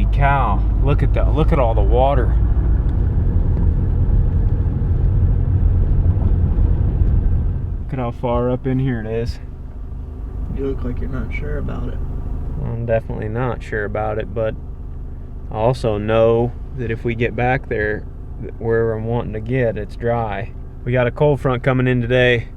Holy cow. Look at that. Look at all the water. Look at how far up in here it is. You look like you're not sure about it. I'm definitely not sure about it, but I also know that if we get back there where I'm wanting to get, it's dry. We got a cold front coming in today.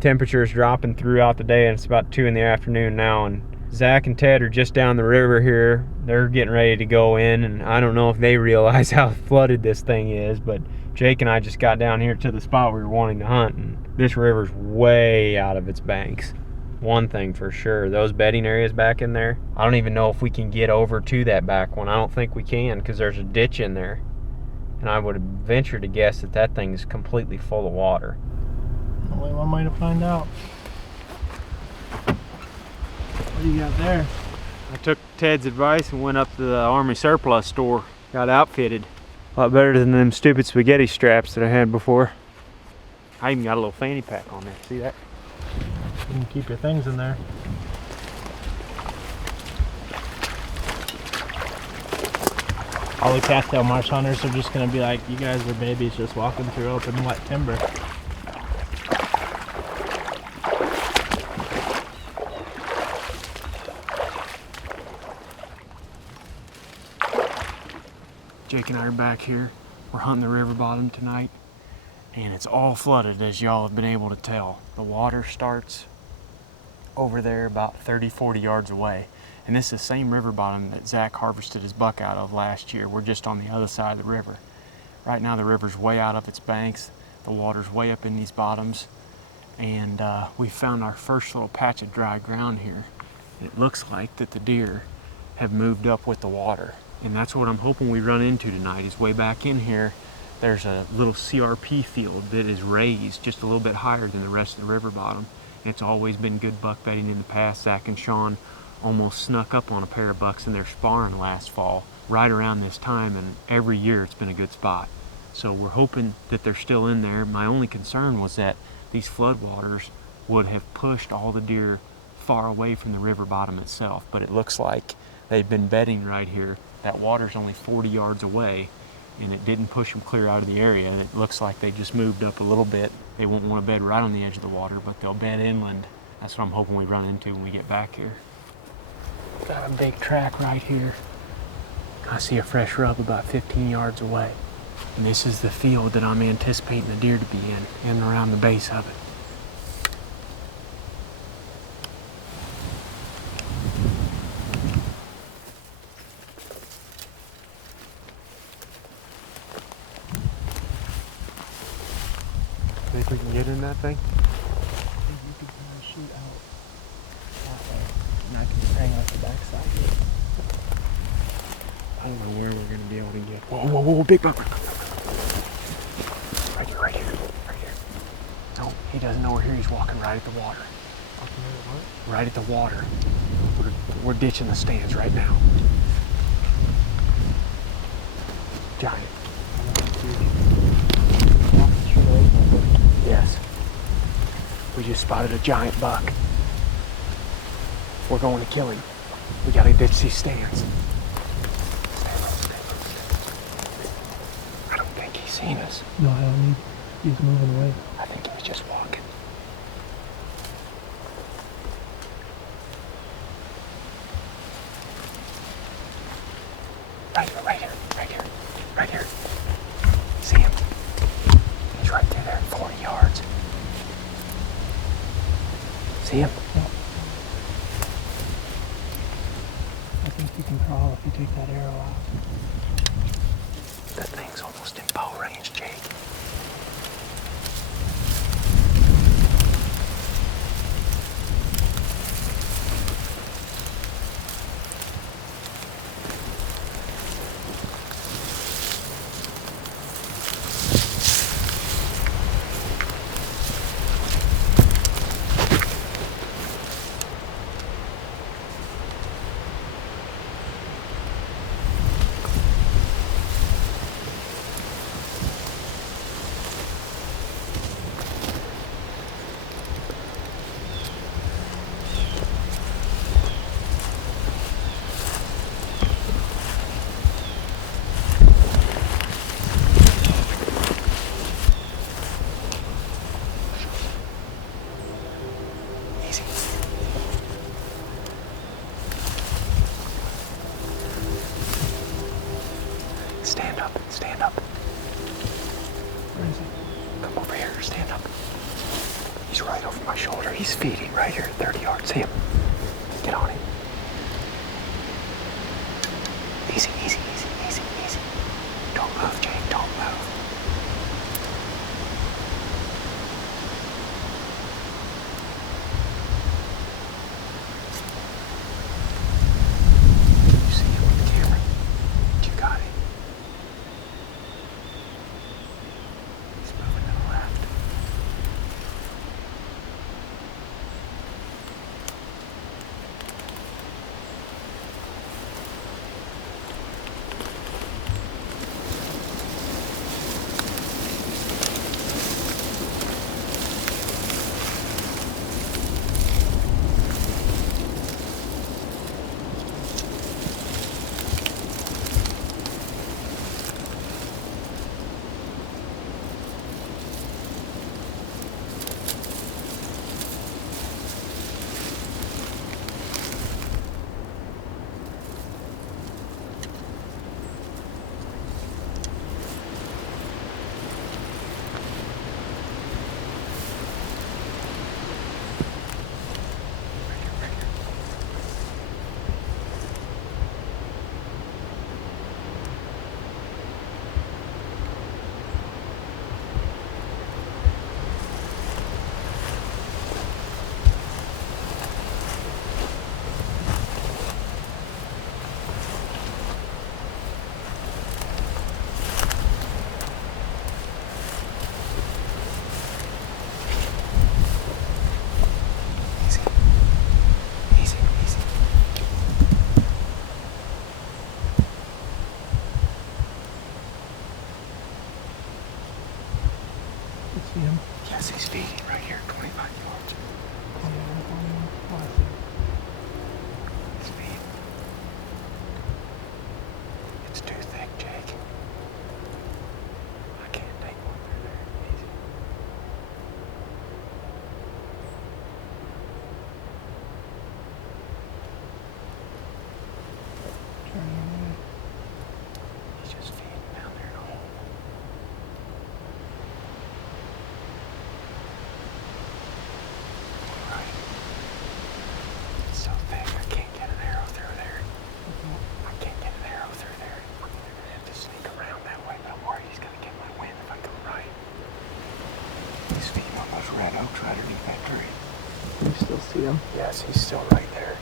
Temperature is dropping throughout the day, and it's about 2 in the afternoon now, and Zach and Ted are just down the river here. They're getting ready to go in, and I don't know if they realize how flooded this thing is, but Jake and I just got down here to the spot we were wanting to hunt, and this river's way out of its banks. One thing for sure, those bedding areas back in there, I don't even know if we can get over to that back one. I don't think we can, because there's a ditch in there, and I would venture to guess that that thing is completely full of water. Only one way to find out. What do you got there? I took Ted's advice and went up to the Army surplus store. Got outfitted. A lot better than them stupid spaghetti straps that I had before. I even got a little fanny pack on there. See that? You can keep your things in there. All the cattail marsh hunters are just going to be like, you guys are babies just walking through open wet timber. Jake and I are back here. We're hunting the river bottom tonight, and it's all flooded, as y'all have been able to tell. The water starts over there about 30-40 yards away, and this is the same river bottom that Zach harvested his buck out of last year. We're just on the other side of the river. Right now the river's way out of its banks, the water's way up in these bottoms, and we found our first little patch of dry ground here. It looks like that the deer have moved up with the water. And that's what I'm hoping we run into tonight, is way back in here, there's a little CRP field that is raised just a little bit higher than the rest of the river bottom. And it's always been good buck bedding in the past. Zach and Sean almost snuck up on a pair of bucks in their sparring last fall, right around this time, and every year it's been a good spot. So we're hoping that they're still in there. My only concern was that these floodwaters would have pushed all the deer far away from the river bottom itself, but it looks like they've been bedding right here. That water's only 40 yards away, and it didn't push them clear out of the area. And it looks like they just moved up a little bit. They won't want to bed right on the edge of the water, but they'll bed inland. That's what I'm hoping we run into when we get back here. Got a big track right here. I see a fresh rub about 15 yards away. And this is the field that I'm anticipating the deer to be in and around the base of it. Think we can get in that thing? You could shoot out that way, and I can hang out the backside here. I don't know where we're going to be able to get. Whoa, whoa, whoa, big buck. Right here, right here, right here. No, he doesn't know we're here. He's walking right at the water. Right at the water. We're ditching the stands right now. Giant. Yes. We just spotted a giant buck. We're going to kill him. We gotta ditch these stands. I don't think he's seen us. No, I don't need. He's moving away. I think he was just walking. Right here, right here, right here, right here. See him? He's right through there, 40 yards. See him? Yep. I think you can crawl if you take that arrow out. That thing's almost in bow range, Jake. stand up. Where is he? Come over here, stand up. He's right over my shoulder. He's feeding right here at 30 yards. See him? Get on him. Easy, easy, easy, easy, easy. Don't move, Jake. Don't move. You see him on the camera? You got him. He's moving to the left. See him? Yes, he's feeding right here, 25 yards. He's feeding. It's too thick, Jake. I can't take one through there. Easy. He's just feeding down there in a hole. Right. It's so thick, I can't get an arrow through there. I can't get an arrow through there. I'm gonna have to sneak around that way, but I'm worried he's gonna get my wind if I go right. He's feeding on those red oaks right underneath that tree. You still see him? Yes, he's still right there.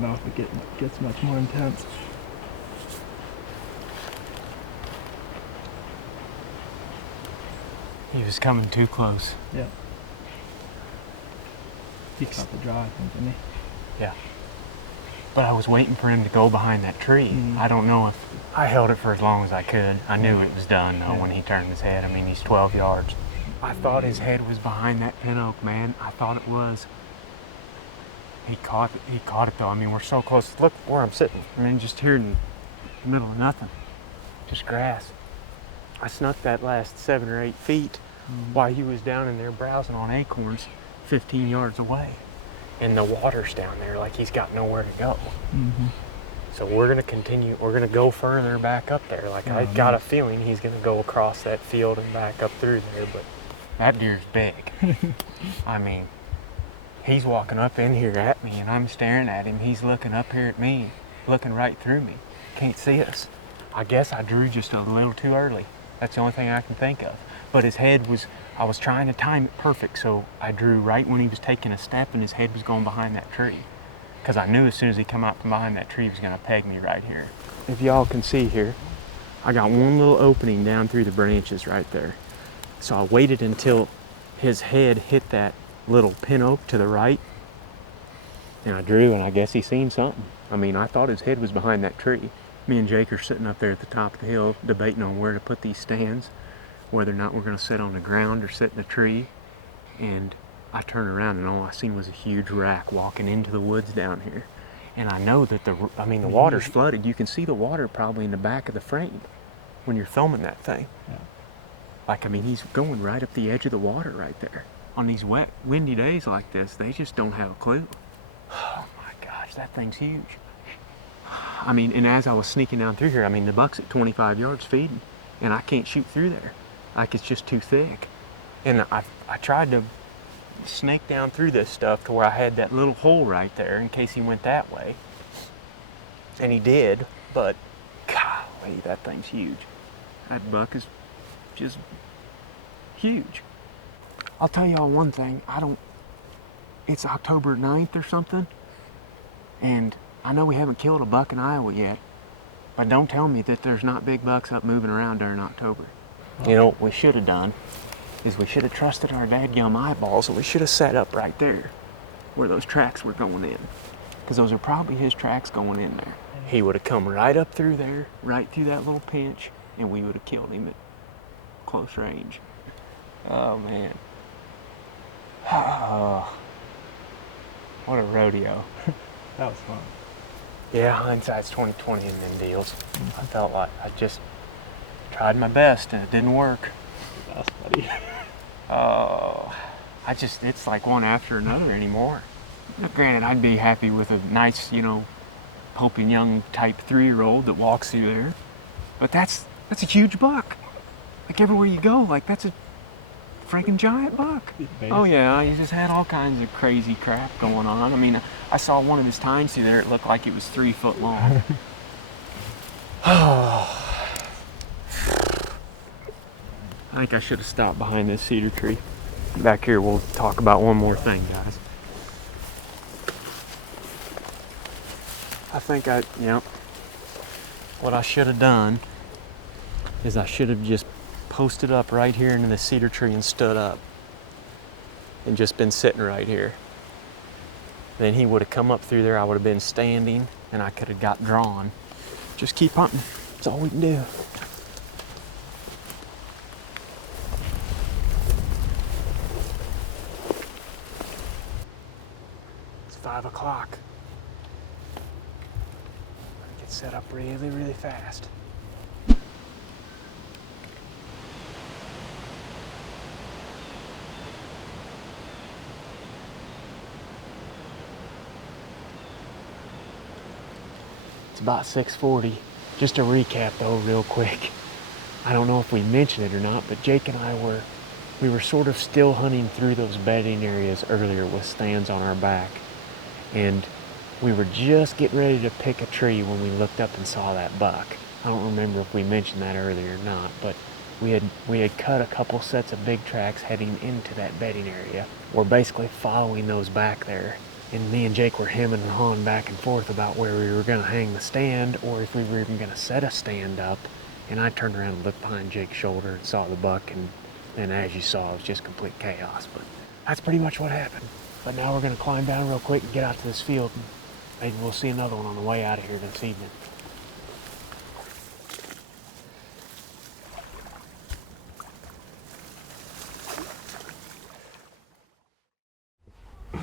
don't know if it gets much more intense. He was coming too close. Yeah. He caught the draw, I think, didn't he? Yeah. But I was waiting for him to go behind that tree. I don't know if I held it for as long as I could. I knew it was done though when he turned his head. I mean, he's 12 yards. I thought his head was behind that pin oak, man. I thought it was. He caught it though. I mean, we're so close. Look where I'm sitting. I mean, just here in the middle of nothing. Just grass. I snuck that last 7 or 8 feet while he was down in there browsing on acorns 15 yards away. And the water's down there like he's got nowhere to go. So we're gonna continue, we're gonna go further back up there. Like I got a feeling he's gonna go across that field and back up through there, but that deer's big. I mean, he's walking up in here at me and I'm staring at him. He's looking up here at me, looking right through me. Can't see us. I guess I drew just a little too early. That's the only thing I can think of. But his head was, I was trying to time it perfect, so I drew right when he was taking a step and his head was going behind that tree. Because I knew as soon as he come out from behind that tree, he was gonna peg me right here. If y'all can see here, I got one little opening down through the branches right there. So I waited until his head hit that little pin oak to the right, and I drew, and I guess he seen something. I mean, I thought his head was behind that tree. Me and Jake are sitting up there at the top of the hill debating on where to put these stands, whether or not we're gonna sit on the ground or sit in a tree. And I turned around and all I seen was a huge rack walking into the woods down here. And I know that the water's flooded. You can see the water probably in the back of the frame when you're filming that thing. Yeah. Like, I mean, he's going right up the edge of the water right there. On these wet, windy days like this, they just don't have a clue. Oh my gosh, that thing's huge. I mean, and as I was sneaking down through here, I mean, the buck's at 25 yards feeding, and I can't shoot through there. Like, it's just too thick. And I tried to snake down through this stuff to where I had that little hole right there in case he went that way. And he did, but golly, that thing's huge. That buck is just huge. I'll tell y'all one thing, it's October 9th or something, and I know we haven't killed a buck in Iowa yet, but don't tell me that there's not big bucks up moving around during October. You know what we should have done is we should have trusted our dadgum eyeballs, and we should have sat up right there where those tracks were going in, because those are probably his tracks going in there. He would have come right up through there, right through that little pinch, and we would have killed him at close range. Oh man. Oh, what a rodeo. That was fun. Yeah, hindsight's 20/20 in them deals. I felt like I just tried my best and it didn't work. That's buddy. Oh, it's like one after another anymore. Now, granted, I'd be happy with a nice, pulping young type 3-year-old that walks through there. But that's a huge buck. Like everywhere you go, like that's a freaking giant buck. Oh yeah, he just had all kinds of crazy crap going on. I mean, I saw one of his tines through there, it looked like it was 3 foot long. I think I should have stopped behind this cedar tree. Back here, we'll talk about one more thing, guys. I think what I should have done is I should have just posted up right here into the cedar tree and stood up and just been sitting right here. Then he would have come up through there, I would have been standing, and I could have got drawn. Just keep hunting. That's all we can do. It's 5 o'clock. Get set up really, really fast. It's about 6:40. Just to recap though, real quick. I don't know if we mentioned it or not, but Jake and I we were sort of still hunting through those bedding areas earlier with stands on our back. And we were just getting ready to pick a tree when we looked up and saw that buck. I don't remember if we mentioned that earlier or not, but we had cut a couple sets of big tracks heading into that bedding area. We're basically following those back there And me and Jake were hemming and hawing back and forth about where we were going to hang the stand or if we were even going to set a stand up. And I turned around and looked behind Jake's shoulder and saw the buck, and as you saw, it was just complete chaos. But that's pretty much what happened. But now we're going to climb down real quick and get out to this field, and maybe we'll see another one on the way out of here this evening.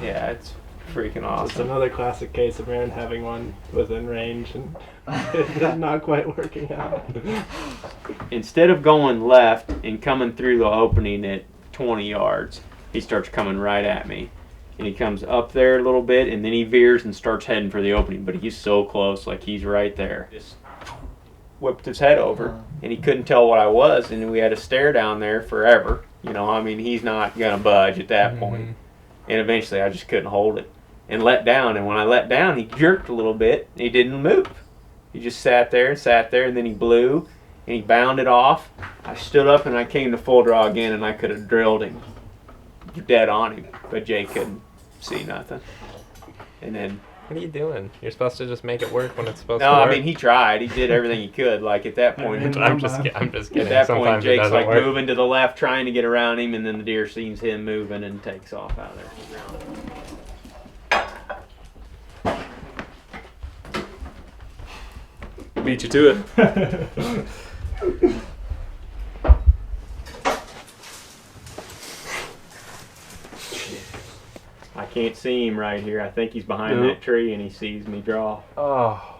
Yeah, it's freaking It's awesome. another classic case of Aaron having one within range and it's not quite working out. Instead of going left and coming through the opening at 20 yards, he starts coming right at me. And he comes up there a little bit, and then he veers and starts heading for the opening. But he's so close, like he's right there. Just whipped his head over, and he couldn't tell what I was. And we had to stare down there forever. You know, I mean, he's not going to budge at that point. And eventually I just couldn't hold it and let down. And when I let down, he jerked a little bit, and he didn't move. He just sat there, and then he blew, and he bounded off. I stood up, and I came to full draw again, and I could have drilled him dead on him. But Jay couldn't see nothing. And then... What are you doing? You're supposed to just make it work when it's supposed to No, work. I mean, he tried. He did everything he could. Like, at that point... I'm just kidding. At that point, Sometimes it Jake's doesn't like work. moving to the left, trying to get around him, and then the deer sees him moving and takes off out of there. Beat you to it. I can't see him right here. I think he's behind that tree, and he sees me draw. Oh.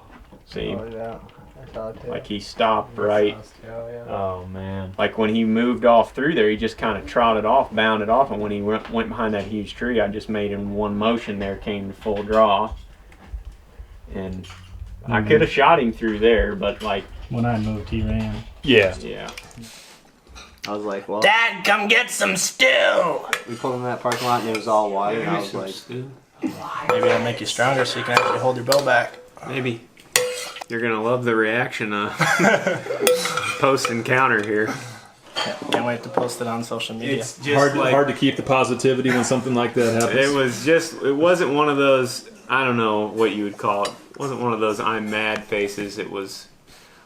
See him? Yeah. I saw it too. Like he stopped right. Yeah. Oh man! Like when he moved off through there, he just kind of trotted off, bounded off, and when he went behind that huge tree, I just made him one motion there, came to full draw, and I could have shot him through there, but like When I moved, he ran. yeah. I was like, well, Dad, come get some stew! we pulled in that parking lot and it was all water, and I was like, Maybe it'll make you stronger so you can actually hold your bow back. Maybe. You're gonna love the reaction post encounter here. Can't wait to post it on social media. It's just hard to keep the positivity when something like that happens. It wasn't one of those, I don't know what you would call it. It wasn't one of those I'm mad faces. It was,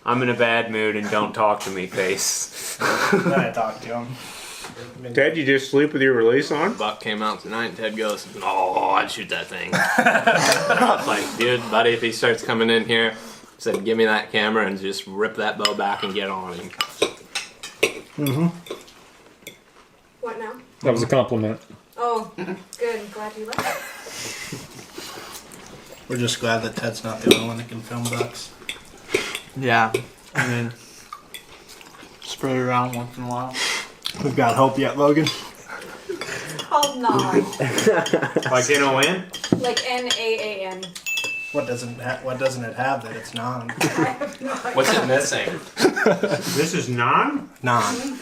I'm in a bad mood and don't talk to me face. Then I talked to him. Ted, you just sleep with your release on? Buck came out tonight, and Ted goes, "Oh, I'd shoot that thing." I was like, "Dude, buddy, if he starts coming in here, said, give me that camera and just rip that bow back and get on him." What now? That was a compliment. Oh, good. Glad you liked it. We're just glad that Ted's not the only one that can film bucks. yeah. I mean, spray around once in a while. We've got hope yet, Logan. Called non. Like N-O-N? Like N-A-A-N. What doesn't it have that it's non? I have no idea. What's it missing? This is non? Non.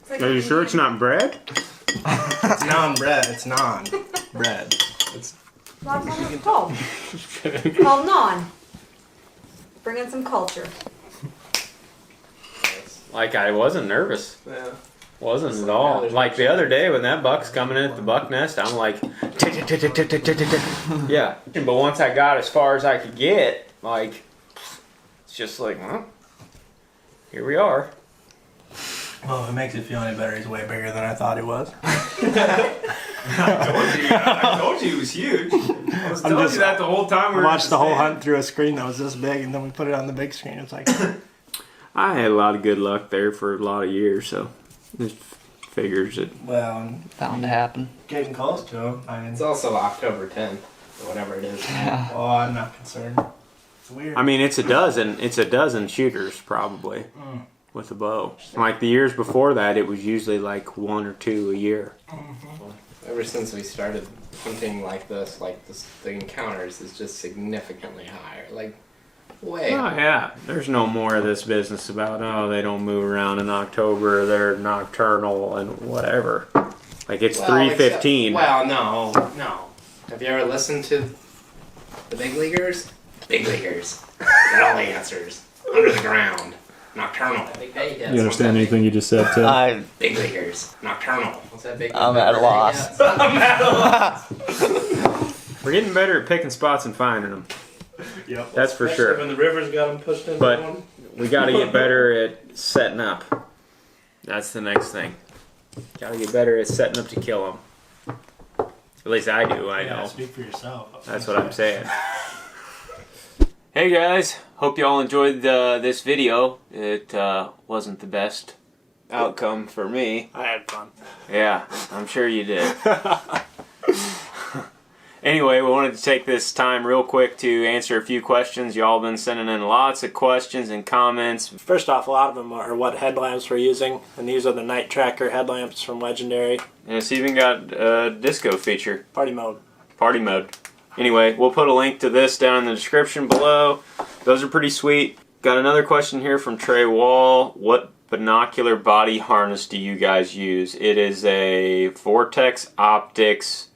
It's like Are you sure it's not bread? It's non-bread. It's non-bread. That's what it's called. It's called non. Bring in some culture. Like I wasn't nervous. Yeah. Wasn't at all. Like the other day when that buck's coming in at the buck nest, I'm like, yeah. But once I got as far as I could get, like, it's just like, well, here we are. Well, if it makes it feel any better, he's way bigger than I thought he was. I told you he was huge. I was telling you that the whole time we I were watched the whole stand. hunt through a screen that was this big, and then we put it on the big screen. It's like, I had a lot of good luck there for a lot of years, so it figures it. well, and Bound to happen. getting close to him. I mean, It's also October 10th, or whatever it is. oh, I'm not concerned. It's weird. I mean, it's a dozen shooters probably with a bow. Like the years before that, it was usually like one or two a year. Ever since we started hunting like this, the encounters is just significantly higher. Like, way Oh higher. yeah, there's no more of this business about they don't move around in October, they're nocturnal and whatever. Like it's Well, 3:15. Well, no. Have you ever listened to the big leaguers? Big leaguers. Got all the answers. Under the ground. Nocturnal. You understand anything you just said, Ted? Big leaguers. Nocturnal. What's that big? I'm at a loss. I'm at a loss. We're getting better at picking spots and finding them. Yep. That's for sure. When the river's got them pushed in. But we got to get better at setting up. That's the next thing. Got to get better at setting up to kill them. At least I do. I know. Speak for yourself. That's what I'm saying. Hey guys, hope y'all enjoyed this video. It wasn't the best outcome for me. I had fun. Yeah, I'm sure you did. Anyway, we wanted to take this time real quick to answer a few questions. Y'all been sending in lots of questions and comments. First off, a lot of them are what headlamps we're using, and these are the Night Tracker headlamps from Legendary. And it's even got a disco feature. Party mode. Party mode. Anyway, we'll put a link to this down in the description below. Those are pretty sweet. Got another question here from Trey Wall. What binocular body harness do you guys use? It is a Vortex Optics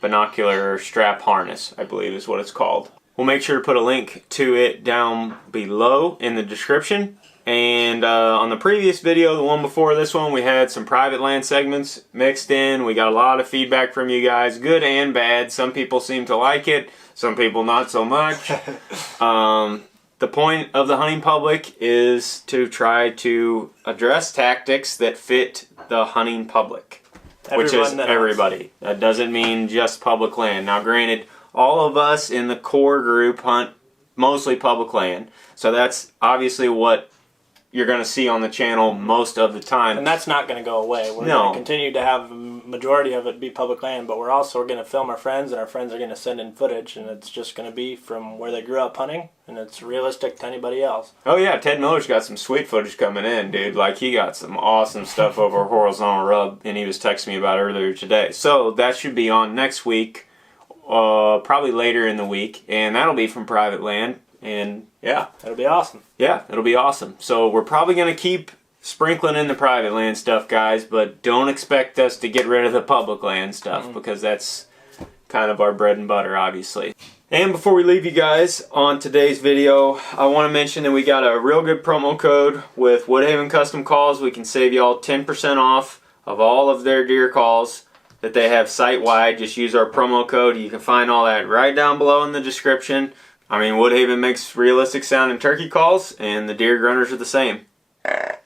binocular strap harness, I believe is what it's called. We'll make sure to put a link to it down below in the description. And on the previous video, the one before this one, we had some private land segments mixed in. We got a lot of feedback from you guys, good and bad. Some people seem to like it, some people not so much. The point of the hunting public is to try to address tactics that fit the hunting public, which is everybody. That doesn't mean just public land. Now granted, all of us in the core group hunt mostly public land, so that's obviously what you're going to see on the channel most of the time. And that's not going to go away. We're going to continue to have a majority of it be public land, but we're also going to film our friends, and our friends are going to send in footage, and it's just going to be from where they grew up hunting, and it's realistic to anybody else. Oh yeah, Ted Miller's got some sweet footage coming in, dude. Like, he got some awesome stuff over horizontal rub, and he was texting me about it earlier today. So that should be on next week, probably later in the week, and that'll be from private land. And yeah, it'll be awesome. Yeah, it'll be awesome. So we're probably going to keep sprinkling in the private land stuff, guys, but don't expect us to get rid of the public land stuff, because that's kind of our bread and butter, obviously. And before we leave you guys on today's video, I want to mention that we got a real good promo code with Woodhaven Custom Calls. We can save y'all 10% off of all of their deer calls that they have site-wide. Just use our promo code. You can find all that right down below in the description. I mean, Woodhaven makes realistic sounding turkey calls, and the deer grunters are the same. I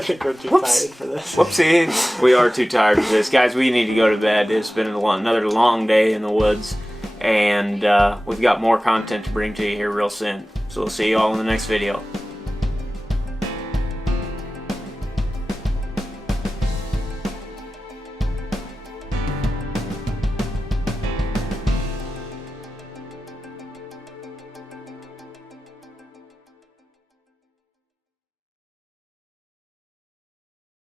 think we're too tired for this. Whoopsie. We are too tired for this. Guys, we need to go to bed. It's been another long day in the woods, and we've got more content to bring to you here real soon. So we'll see you all in the next video.